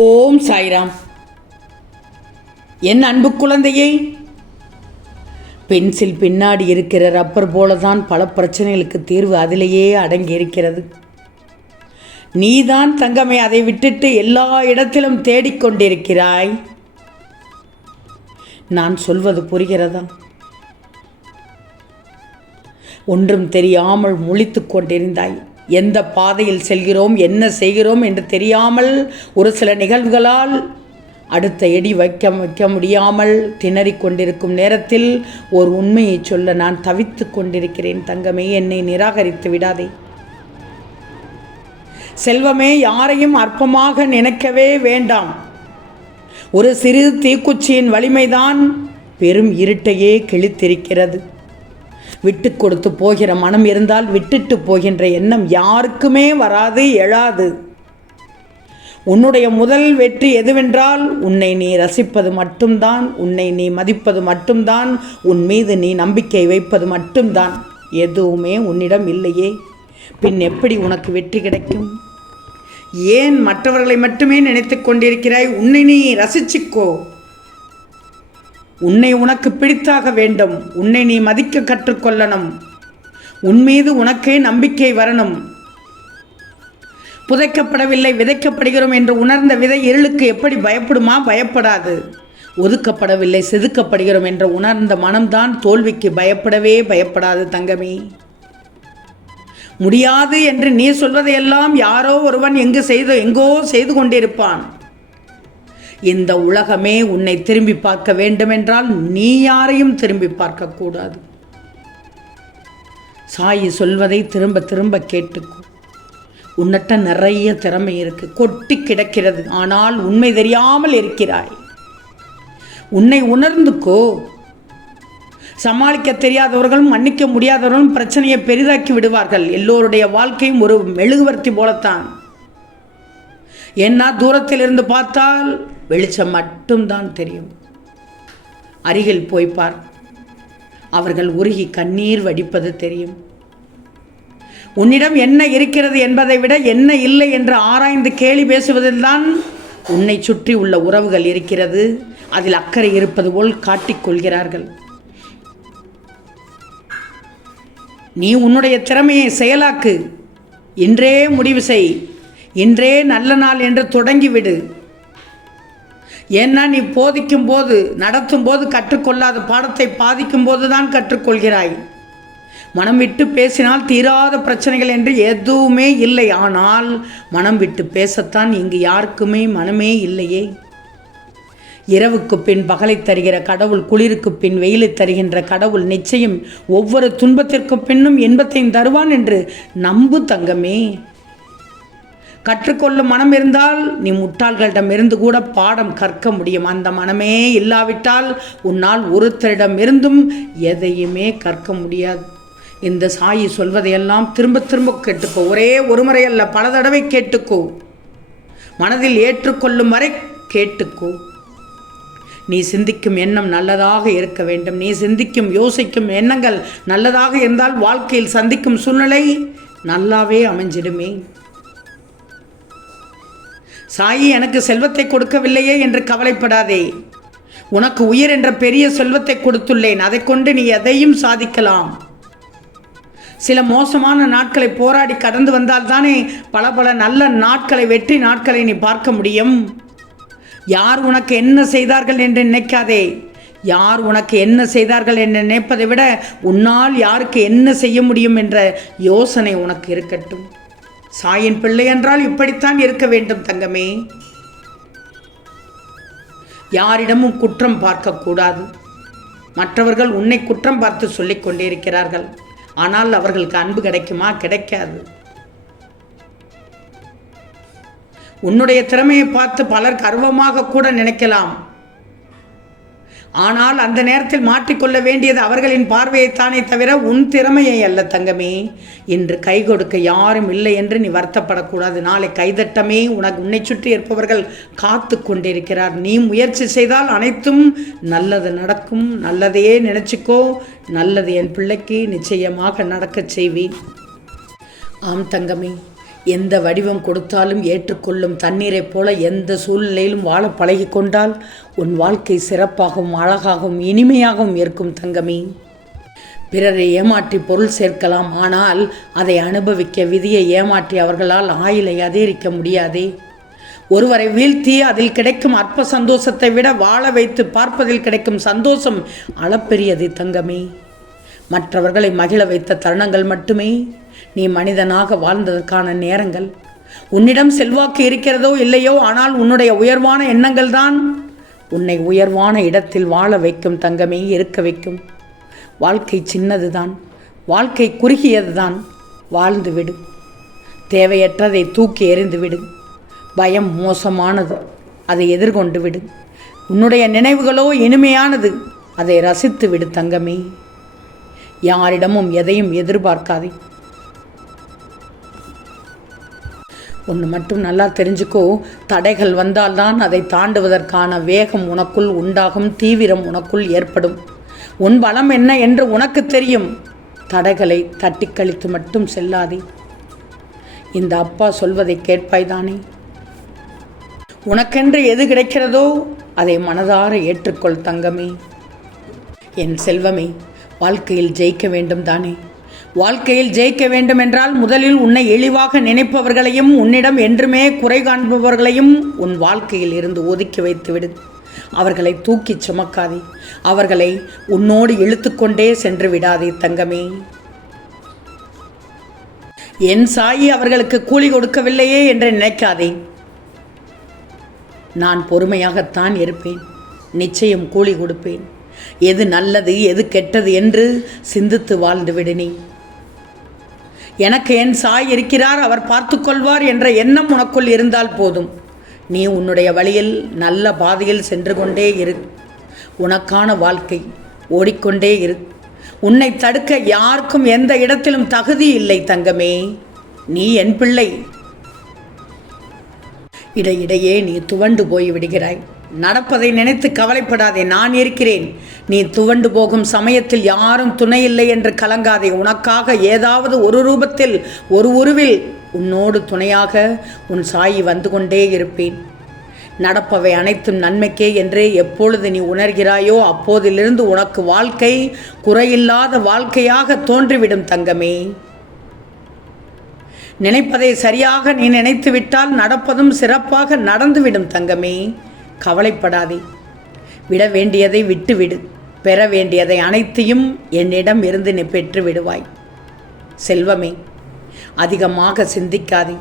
ஓம் சாய்ராம். என் அன்பு குழந்தையே, பென்சில் பின்னாடி இருக்கிற ரப்பர் போலதான் பல பிரச்சனைகளுக்கு தீர்வு அதிலேயே அடங்கி இருக்கிறது. நீதான் தங்கமே அதை விட்டுட்டு எல்லா இடத்திலும் தேடிக்கொண்டிருக்கிறாய். நான் சொல்வது புரிகிறதா? ஒன்றும் தெரியாமல் முழித்து கொண்டிருந்தாய். எந்த பாதையில் செல்கிறோம், என்ன செய்கிறோம் என்று தெரியாமல் ஒரு சில நிகழ்வுகளால் அடுத்த எடி வைக்க முடியாமல் திணறிக் கொண்டிருக்கும் நேரத்தில் ஒரு உண்மையை சொல்ல நான் தவித்து கொண்டிருக்கிறேன். தங்கமே, என்னை நிராகரித்து விடாதே. செல்வமே, யாரையும் அற்பமாக நினைக்கவே வேண்டாம். ஒரு சிறு தீக்குச்சியின் வலிமைதான் பெரும் இருட்டையே கிழித்திருக்கிறது. விட்டு கொடுத்து போகிற மனம் இருந்தால் விட்டுட்டு போகின்ற எண்ணம் யாருக்குமே வராது, எழாது. உன்னுடைய முதல் வெற்றி எதுவென்றால், உன்னை நீ ரசிப்பது மட்டும்தான், உன்னை நீ மதிப்பது மட்டும்தான், உன் மீது நீ நம்பிக்கை வைப்பது மட்டும்தான். எதுவுமே உன்னிடம் இல்லையே, பின் எப்படி உனக்கு வெற்றி கிடைக்கும்? ஏன் மற்றவர்களை மட்டுமே நினைத்து கொண்டிருக்கிறாய்? உன்னை நீ ரசிச்சுக்கோ. உன்னை உனக்கு பிடித்தாக வேண்டும். உன்னை நீ மதிக்க கற்றுக்கொள்ளணும். உன் மீது உனக்கே நம்பிக்கை வரணும். புதைக்கப்படவில்லை, விதைக்கப்படுகிறோம் என்று உணர்ந்த விதை இருளுக்கு எப்படி பயப்படுமா? பயப்படாது. ஒதுக்கப்படவில்லை, செதுக்கப்படுகிறோம் என்ற உணர்ந்த மனம்தான் தோல்விக்கு பயப்படவே பயப்படாது. தங்கமே, முடியாது என்று நீ சொல்வதையெல்லாம் யாரோ ஒருவன் எங்கோ செய்து கொண்டிருப்பான். இந்த உலகமே உன்னை திரும்பி பார்க்க வேண்டுமென்றால் நீ யாரையும் திரும்பி பார்க்கக்கூடாது. சாயி சொல்வதை திரும்ப திரும்ப கேட்டுக்கோ. உன்னிட்ட நிறைய திறமை இருக்கு, கொட்டி கிடக்கிறது. ஆனால் உண்மை தெரியாமல் இருக்கிறாய். உன்னை உணர்ந்துக்கோ. சமாளிக்க தெரியாதவர்களும் மன்னிக்க முடியாதவர்களும் பிரச்சனையை பெரிதாக்கி விடுவார்கள். எல்லோருடைய வாழ்க்கையும் ஒரு மெழுகுவர்த்தி போலத்தான். ஏன்னா தூரத்தில் இருந்து பார்த்தால் வெளிச்சம் மட்டும்தான் தெரியும். அருகில் போய்ப்பார், அவர்கள் உருகி கண்ணீர் வடிப்பது தெரியும். உன்னிடம் என்ன இருக்கிறது என்பதை விட என்ன இல்லை என்று ஆராய்ந்து கேலி பேசுவதில்தான் உன்னை சுற்றி உள்ள உறவுகள் இருக்கிறது. அதில் அக்கறை இருப்பது போல் காட்டிக்கொள்கிறார்கள். நீ உன்னுடைய திறமையை செயலாக்கு. இன்றே முடிவு செய். இன்றே நல்ல நாள் என்று தொடங்கிவிடு. ஏன்னா நீ போதிக்கும் போது, நடத்தும் போது கற்றுக்கொள்ளாத பாடத்தை பாதிக்கும் போது தான் கற்றுக்கொள்கிறாய். மனம் விட்டு பேசினால் தீராத பிரச்சனைகள் என்று எதுவுமே இல்லை. ஆனால் மனம் விட்டு பேசத்தான் இங்கு யாருக்குமே மனமே இல்லையே. இரவுக்கு பின் பகலை தருகிற கடவுள், குளிருக்கு பின் வெயிலை தருகின்ற கடவுள் நிச்சயம் ஒவ்வொரு துன்பத்திற்கு பின்னும் இன்பத்தையும் தருவான் என்று நம்பு தங்கமே. கற்றுக்கொள்ளும் மனம் இருந்தால் நீ முட்டாள்களிடம் இருந்து கூட பாடம் கற்க முடியும். அந்த மனமே இல்லாவிட்டால் உன்னால் ஒருத்தரிடம் இருந்தும் எதையுமே கற்க முடியாது. இந்த சாயி சொல்வதையெல்லாம் திரும்ப திரும்ப கேட்டுக்கோ. ஒரே ஒரு முறை அல்ல, பல தடவை கேட்டுக்கோ. மனதில் ஏற்றுக்கொள்ளும் வரை கேட்டுக்கோ. நீ சிந்திக்கும் எண்ணம் நல்லதாக இருக்க வேண்டும். நீ சிந்திக்கும் யோசிக்கும் எண்ணங்கள் நல்லதாக இருந்தால் வாழ்க்கையில் சந்திக்கும் சூழ்நிலை நல்லாவே அமைஞ்சிடுமே. சாயி எனக்கு செல்வத்தை கொடுக்கவில்லையே என்று கவலைப்படாதே. உனக்கு உயிர் என்ற பெரிய செல்வத்தை கொடுத்துள்ளேன். அதை கொண்டு நீ எதையும் சாதிக்கலாம். சில மோசமான நாட்களை போராடி கடந்து வந்தால் தானே பல நல்ல நாட்களை, வெற்றி நாட்களை நீ பார்க்க முடியும். யார் உனக்கு என்ன செய்தார்கள் என்று நினைக்காதே. யார் உனக்கு என்ன செய்தார்கள் என்று நினைப்பதை விட உன்னால் யாருக்கு என்ன செய்ய முடியும் என்ற யோசனை உனக்கு இருக்கட்டும். சாயின் பிள்ளை என்றால் இப்படித்தான் இருக்க வேண்டும் தங்கமே. யாரிடமும் குற்றம் பார்க்கக்கூடாது. மற்றவர்கள் உன்னை குற்றம் பார்த்து சொல்லிக் கொண்டே இருக்கிறார்கள். ஆனால் அவர்களுக்கு அன்பு கிடைக்குமா? கிடைக்காது. உன்னுடைய திறமையை பார்த்து பலர் கர்வமாக கூட நினைக்கலாம். ஆனால் அந்த நேரத்தில் மாற்றிக்கொள்ள வேண்டியது அவர்களின் பார்வையைத்தானே தவிர உன் திறமையை அல்ல தங்கமே. இன்று கை கொடுக்க யாரும் இல்லை என்று நீ வருத்தப்படக்கூடாது. நாளை கைதட்டமே உன்னை சுற்றி இருப்பவர்கள் காத்து கொண்டிருக்கிறார். நீ முயற்சி செய்தால் அனைத்தும் நல்லது நடக்கும். நல்லதையே நினைச்சுக்கோ. நல்லது என் பிள்ளைக்கு நிச்சயமாக நடக்கச் செய்வேன். ஆம் தங்கமே, எந்த வடிவம் கொடுத்தாலும் ஏற்றுக்கொள்ளும் தண்ணீரைப் போல எந்த சூழ்நிலையிலும் வாழ பழகி கொண்டால் உன் வாழ்க்கை சிறப்பாகவும் அழகாகவும் இனிமையாகவும் இருக்கும் தங்கமே. பிறரை ஏமாற்றி பொருள் சேர்க்கலாம், ஆனால் அதை அனுபவிக்க விதியை ஏமாற்றி அவர்களால் ஆயுளை அதிகரிக்க முடியாதே. ஒருவரை வீழ்த்தி அதில் கிடைக்கும் அற்ப சந்தோஷத்தை விட வாழ வைத்து பார்ப்பதில் கிடைக்கும் சந்தோஷம் அளப்பெரியது தங்கமே. மற்றவர்களை மகிழ வைத்த தருணங்கள் மட்டுமே நீ மனிதனாக வாழ்ந்ததற்கான நேரங்கள். உன்னிடம் செல்வாக்கு இருக்கிறதோ இல்லையோ, ஆனால் உன்னுடைய உயர்வான எண்ணங்கள் தான் உன்னை உயர்வான இடத்தில் வாழ வைக்கும் தங்கமே, இருக்க வைக்கும். வாழ்க்கை சின்னதுதான், வாழ்க்கை குறுகியதுதான். வாழ்ந்துவிடு. தேவையற்றதை தூக்கி எறிந்துவிடு. பயம் மோசமானது, அதை எதிர்கொண்டு விடு. உன்னுடைய நினைவுகளோ இனிமையானது, அதை ரசித்து விடு தங்கமே. யாரிடமும் எதையும் எதிர்பார்க்காதே. ஒன்று மட்டும் நல்லா தெரிஞ்சுக்கோ, தடைகள் வந்தால்தான் அதை தாண்டுவதற்கான வேகம் உனக்குள் உண்டாகும், தீவிரம் உனக்குள் ஏற்படும். உன் பலம் என்ன என்று உனக்கு தெரியும். தடைகளை தட்டி கழித்து மட்டும் செல்லாதே. இந்த அப்பா சொல்வதை கேட்பாய்தானே? உனக்கென்று எது கிடைக்கிறதோ அதை மனதார ஏற்றுக்கொள் தங்கமே. என் செல்வமே, வாழ்க்கையில் ஜெயிக்க வேண்டும் தானே? வாழ்க்கையில் ஜெயிக்க வேண்டும் என்றால் முதலில் உன்னை இழிவாக நினைப்பவர்களையும் உன்னிடம் என்றுமே குறை காண்பவர்களையும் உன் வாழ்க்கையில் இருந்து ஒதுக்கி வைத்துவிடு. அவர்களை தூக்கிச் சுமக்காதே. அவர்களை உன்னோடு இழுத்துக்கொண்டே சென்று விடாதே தங்கமே. என் சாயி அவர்களுக்கு கூலி கொடுக்கவில்லையே என்று நினைக்காதே. நான் பொறுமையாகத்தான் இருப்பேன், நிச்சயம் கூலி கொடுப்பேன். எது நல்லது எது கெட்டது என்று சிந்தித்து வாழ்ந்து விடு நீ. எனக்கு என் சாய் இருக்கிறார், அவர் பார்த்து கொள்வார் என்ற எண்ணம் உனக்குள் இருந்தால் போதும். நீ உன்னுடைய வழியில் நல்ல பாதையில் சென்று கொண்டே இரு. உனக்கான வாழ்க்கை ஓடிக்கொண்டே இரு. உன்னை தடுக்க யாருக்கும் எந்த இடத்திலும் தகுதி இல்லை தங்கமே. நீ என் பிள்ளை. இடையிடையே நீ துவண்டு போய் விடுகிறாய். நடப்பதை நினைத்து கவலைப்படாதே, நான் இருக்கிறேன். நீ துவண்டு போகும் சமயத்தில் யாரும் துணை இல்லை என்று கலங்காதே. உனக்காக ஏதாவது ஒரு ரூபத்தில் ஒரு உருவில் உன்னோடு துணையாக உன் சாயி வந்து கொண்டே இருப்பேன். நடப்பவை அனைத்தும் நன்மைக்கே என்று எப்பொழுது நீ உணர்கிறாயோ அப்போதிலிருந்து உனக்கு வாழ்க்கை குறையில்லாத வாழ்க்கையாக தோன்றிவிடும் தங்கமே. நினைப்பதை சரியாக நீ நினைத்து விட்டால் நடப்பதும் சிறப்பாக நடந்துவிடும் தங்கமே. கவலைப்படாதே. விட வேண்டியதை விட்டுவிடு. பெற வேண்டியதை அனைத்தையும் என்னிடம் இருந்து நீ பெற்று விடுவாய். செல்வமே, அதிகமாக சிந்திக்காதே.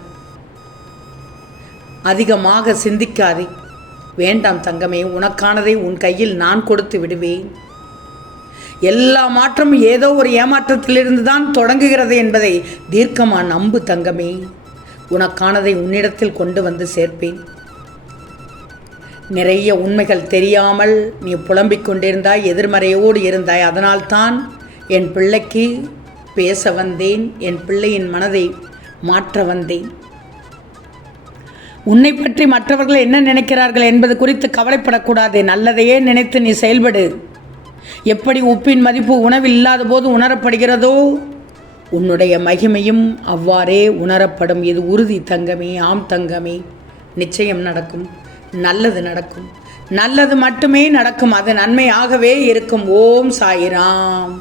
வேண்டாம் தங்கமே, உனக்கானதை உன் கையில் நான் கொடுத்து விடுவேன். எல்லா மாற்றமும் ஏதோ ஒரு ஏமாற்றத்திலிருந்து தான் தொடங்குகிறது என்பதை தீர்க்கமாக நம்பு தங்கமே. உனக்கானதை உன்னிடத்தில் கொண்டு வந்து சேர்ப்பேன். நிறைய உண்மைகள் தெரியாமல் நீ புலம்பிக் கொண்டிருந்தாய், எதிர்மறையோடு இருந்தாய். அதனால்தான் என் பிள்ளைக்கு பேச வந்தேன், என் பிள்ளையின் மனதை மாற்ற வந்தேன். உன்னை பற்றி மற்றவர்கள் என்ன நினைக்கிறார்கள் என்பது குறித்து கவலைப்படக்கூடாது. நல்லதையே நினைத்து நீ செயல்படு. எப்படி உப்பின் மதிப்பு உணவில் இல்லாத போது உணரப்படுகிறதோ, உன்னுடைய மகிமையும் அவ்வாறே உணரப்படும். இது உறுதி தங்கமே. ஆம் தங்கமே, நிச்சயம் நடக்கும். நல்லது நடக்கும். நல்லது மட்டுமே நடக்கும். அது நன்மையாகவே இருக்கும். ஓம் சாய்ராம்.